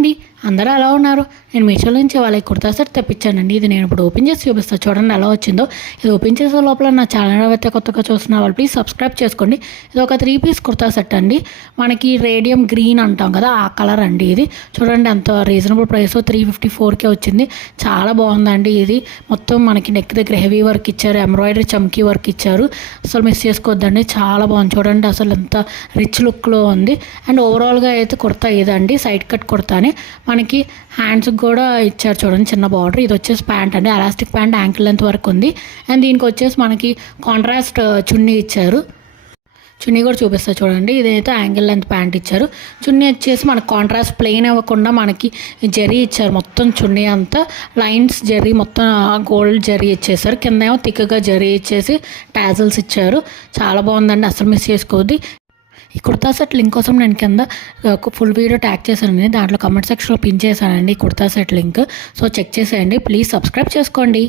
అండి, అందరూ ఎలా ఉన్నారు? నేను మీషో నుంచి వాళ్ళకి కుర్తా సెట్ తెప్పించానండి. ఇది నేను ఇప్పుడు ఓపెన్ చేసి చూపిస్తాను, చూడండి ఎలా వచ్చిందో. ఇది ఓపెన్ చేసే లోపల నా ఛానల్ అయితే కొత్తగా చూస్తున్న వాళ్ళు ప్లీజ్ సబ్స్క్రైబ్ చేసుకోండి. ఇది ఒక 3 పీస్ కుర్తా సెట్ అండి. మనకి రేడియం గ్రీన్ అంటాం కదా, ఆ కలర్ అండి. ఇది చూడండి ఎంత రీజనబుల్ ప్రైస్, 354కే వచ్చింది. చాలా బాగుందండి. ఇది మొత్తం మనకి నెక్ దగ్గర హెవీ వర్క్ ఇచ్చారు, ఎంబ్రాయిడరీ చమ్కీ వర్క్ ఇచ్చారు. అసలు మిస్ చేసుకోవద్దండి, చాలా బాగుంది. చూడండి అసలు ఎంత రిచ్ లుక్లో ఉంది. అండ్ ఓవరాల్గా అయితే కుర్తా ఇదండి, సైడ్ కట్ కుర్తాని. మనకి హ్యాండ్స్కి కూడా ఇచ్చారు చూడండి చిన్న బార్డర్. ఇది వచ్చేసి ప్యాంట్ అండి, ఎలాస్టిక్ ప్యాంట్ యాంకిల్ లెంత్ వరకు ఉంది. అండ్ దీనికి వచ్చేసి మనకి కాంట్రాస్ట్ చున్నీ ఇచ్చారు. చున్నీ కూడా చూపిస్తా చూడండి. ఇదైతే యాంగిల్ లెంత్ ప్యాంట్ ఇచ్చారు. చున్నీ వచ్చేసి మనకి కాంట్రాస్ట్ ప్లెయిన్ అవ్వకుండా మనకి జరీ ఇచ్చారు. మొత్తం చున్నీ అంతా లైన్స్ జరీ, మొత్తం గోల్డ్ జరీ ఇచ్చేసారు. కింద ఏమో థిక్గా జరీ ఇచ్చేసి టాజల్స్ ఇచ్చారు. చాలా బాగుందండి, అసలు మిస్ చేసుకోవద్దు. ఈ కుర్తా సెట్ లింక్ కోసం నేను కింద ఫుల్ వీడియో ట్యాగ్ చేశానండి, దాంట్లో కమెంట్ సెక్షన్లో పిన్ చేశానండి ఈ kurta set link. So check చేసేయండి, ప్లీజ్ సబ్స్క్రైబ్ చేసుకోండి.